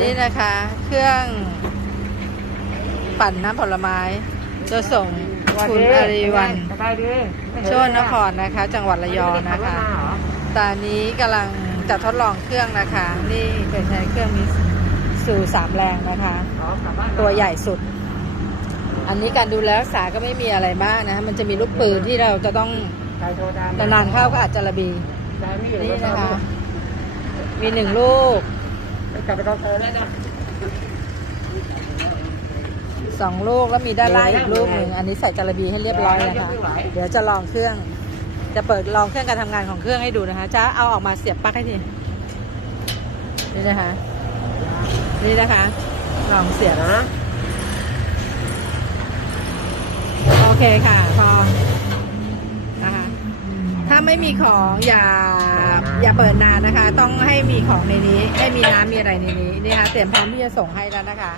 นี่นะคะ เครื่องปั่นน้ำผลไม้จะส่งคุณอารีวันสบายดีโชนครนะคะ จังหวัดระยองนะคะตอนนี้กำลังจะทดลองเครื่องนะคะ นี่เป็นใช้เครื่องมิสูสามแรงนะคะ ตัวใหญ่สุด อันนี้การดูแลรักษาก็ไม่มีอะไรมากนะมันจะมีลูกปืนที่เราจะต้องนานๆเข้าก็อาจจะระบีนี่นะคะ มีหนึ่งลูก กลับไปกองเธอแล้วนะสองลูกแล้วมีด้านล่างอีกลูกหนึ่งอันนี้ใส่จระบีให้เรียบร้อยนะคะเดี๋ยวจะลองเครื่อง จะเปิดลองเครื่องการทำงานของเครื่องให้ดูนะคะจะเอาออกมาเสียบปลั๊กให้ทีนี่นะคะ นี่นะคะ ลองเสียบนะโอเคค่ะพอนะคะถ้าไม่มีของอย่า อย่าเปิดนานนะคะ ต้องให้มีของในนี้ ให้มีน้ำมีอะไรในนี้นี่คะเตรียมพร้อมที่จะส่งให้แล้วนะคะ